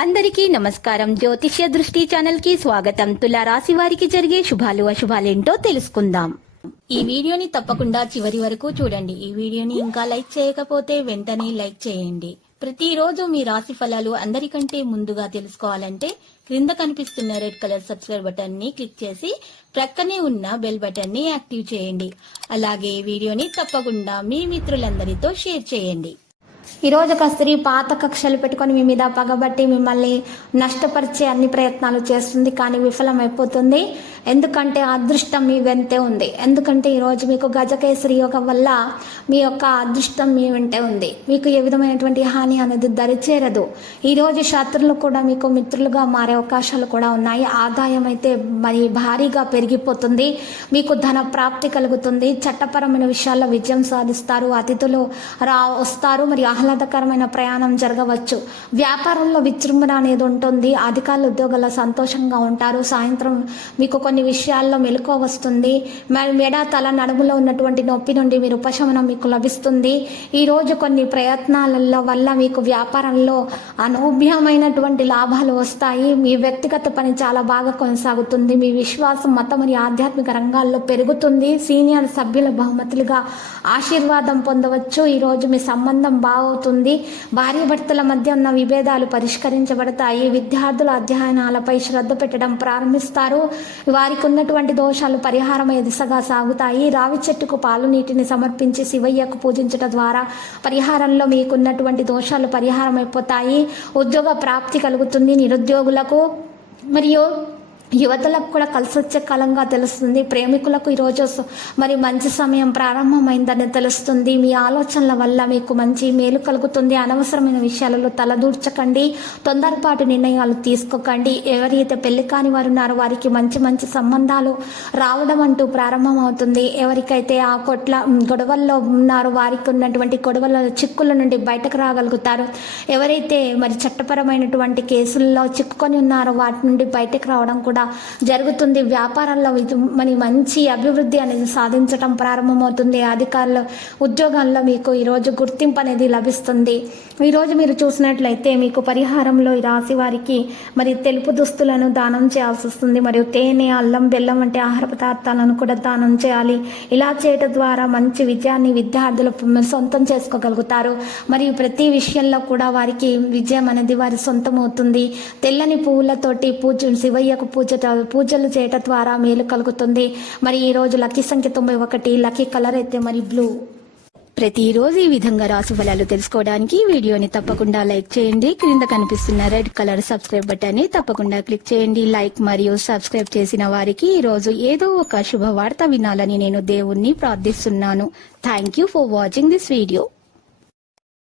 అందరికీ నమస్కారం. జ్యోతిష్య దృష్టి ఛానల్ కి స్వాగతం. తులా రాశి వారికి జరిగే శుభాలు అశుభాలేంటో తెలుసుకుందాం. ఈ వీడియోని తప్పకుండా చివరి వరకు చూడండి. ఈ వీడియోని ఇంకా లైక్ చేయకపోతే వెంటనే లైక్ చేయండి. ప్రతిరోజు మీ రాశి ఫలాలు అందరికంటే ముందుగా తెలుసుకోవాలంటే క్రింద కనిపిస్తున్న రెడ్ కలర్ సబ్స్క్రైబ్ బటన్ ని క్లిక్ చేసి ప్రక్కనే ఉన్న బెల్ బటన్ ని యాక్టివ్ చేయండి. అలాగే వీడియోని తప్పకుండా మీ మిత్రులందరితో షేర్ చేయండి. ఈరోజు ఒక స్త్రీ పాత కక్షలు పెట్టుకొని మీ మీద పగబట్టి మిమ్మల్ని నష్టపరిచే అన్ని ప్రయత్నాలు చేస్తుంది, కానీ విఫలమైపోతుంది. ఎందుకంటే అదృష్టం మీ వెంటే ఉంది. ఎందుకంటే ఈరోజు మీకు గజకేసరి యోగం వల్ల మీ యొక్క అదృష్టం మీ వెంటే ఉంది. మీకు ఏ విధమైనటువంటి హాని అనేది దరిచేరదు. ఈరోజు శత్రులు కూడా మీకు మిత్రులుగా మారే అవకాశాలు కూడా ఉన్నాయి. ఆదాయం అయితే మరి భారీగా పెరిగిపోతుంది. మీకు ధన ప్రాప్తి కలుగుతుంది. చట్టపరమైన విషయాల్లో విజయం సాధిస్తారు. అతిథులు వస్తారు. మరి ఆహ్లాదకరమైన ప్రయాణం జరగవచ్చు. వ్యాపారంలో విజృంభణ అనేది ఉంటుంది. అధికారులు ఉద్యోగాల్లో సంతోషంగా ఉంటారు. సాయంత్రం మీకు కొన్ని విషయాల్లో మెలకువ వస్తుంది. మెడ తల నడుములో ఉన్నటువంటి నొప్పి నుండి మీరు ఉపశమనం మీకు లభిస్తుంది. ఈరోజు కొన్ని ప్రయత్నాల వల్ల మీకు వ్యాపారంలో అనూహ్యమైనటువంటి లాభాలు వస్తాయి. మీ వ్యక్తిగత పని చాలా బాగా కొనసాగుతుంది. మీ విశ్వాసం మత మరియు ఆధ్యాత్మిక రంగాల్లో పెరుగుతుంది. సీనియర్ సభ్యుల బహుమతులుగా ఆశీర్వాదం పొందవచ్చు. ఈరోజు మీ సంబంధం బాగవుతుంది. భార్యాభర్తల మధ్య ఉన్న విభేదాలు పరిష్కరించబడతాయి. విద్యార్థుల అధ్యయనాలపై శ్రద్ధ పెట్టడం ప్రారంభిస్తారు. వారికి ఉన్నటువంటి దోషాలు పరిహారమయ్యే దిశగా సాగుతాయి. రావి చెట్టుకు పాలు నీటిని సమర్పించి శివయ్యకు పూజించడం ద్వారా పరిహారంలో మీకున్నటువంటి దోషాలు పరిహారమైపోతాయి. ఉద్యోగ ప్రాప్తి కలుగుతుంది. నిరుద్యోగులకు మరియు యువతలకు కూడా కలిసి వచ్చే కాలంగా తెలుస్తుంది. ప్రేమికులకు ఈరోజు మరి మంచి సమయం ప్రారంభమైందని తెలుస్తుంది. మీ ఆలోచనల వల్ల మీకు మంచి మేలు కలుగుతుంది. అనవసరమైన విషయాలలో తలదూర్చకండి. తొందరపాటు నిర్ణయాలు తీసుకోకండి. ఎవరైతే పెళ్లి కాని వారు ఉన్నారో వారికి మంచి మంచి సంబంధాలు రావడం అంటూ ప్రారంభమవుతుంది. ఎవరికైతే ఆ గొడవల్లో ఉన్నారో వారికి ఉన్నటువంటి గొడవల చిక్కుల నుండి బయటకు రాగలుగుతారు. ఎవరైతే మరి చట్టపరమైనటువంటి కేసుల్లో చిక్కుకొని ఉన్నారో వాటి నుండి బయటకు రావడం కూడా జరుగుతుంది. వ్యాపారాల్లో మరి మంచి అభివృద్ధి అనేది సాధించడం ప్రారంభమవుతుంది. అధికారుల ఉద్యోగాల్లో మీకు ఈరోజు గుర్తింపు అనేది లభిస్తుంది. ఈరోజు మీరు చూసినట్లయితే మీకు పరిహారంలో ఈ రాశి వారికి మరి తెలుపు దుస్తులను దానం చేయాల్సి వస్తుంది. మరియు తేనె, అల్లం, బెల్లం వంటి ఆహార పదార్థాలను కూడా దానం చేయాలి. ఇలా చేయడం ద్వారా మంచి విజయాన్ని విద్యార్థులు సొంతం చేసుకోగలుగుతారు. మరియు ప్రతి విషయంలో కూడా వారికి విజయం అనేది వారి సొంతం అవుతుంది. తెల్లని పువ్వులతోటి శివయ్యకు పూజలు చేయటం ద్వారా మేలు కలుగుతుంది. మరి ఈ రోజు లక్కీ సంఖ్య 91, లక్కీ కలర్ అయితే మరి బ్లూ. ప్రతిరోజు ఈ విధంగా రాశి ఫలాలు తెలుసుకోవడానికి వీడియోని తప్పకుండా లైక్ చేయండి. క్రింద కనిపిస్తున్న రెడ్ కలర్ సబ్స్క్రైబ్ బటన్ ని తప్పకుండా క్లిక్ చేయండి. లైక్ మరియు సబ్స్క్రైబ్ చేసిన వారికి ఈ రోజు ఏదో ఒక శుభవార్త వినాలని నేను దేవుణ్ణి ప్రార్థిస్తున్నాను. Thank you for watching this video.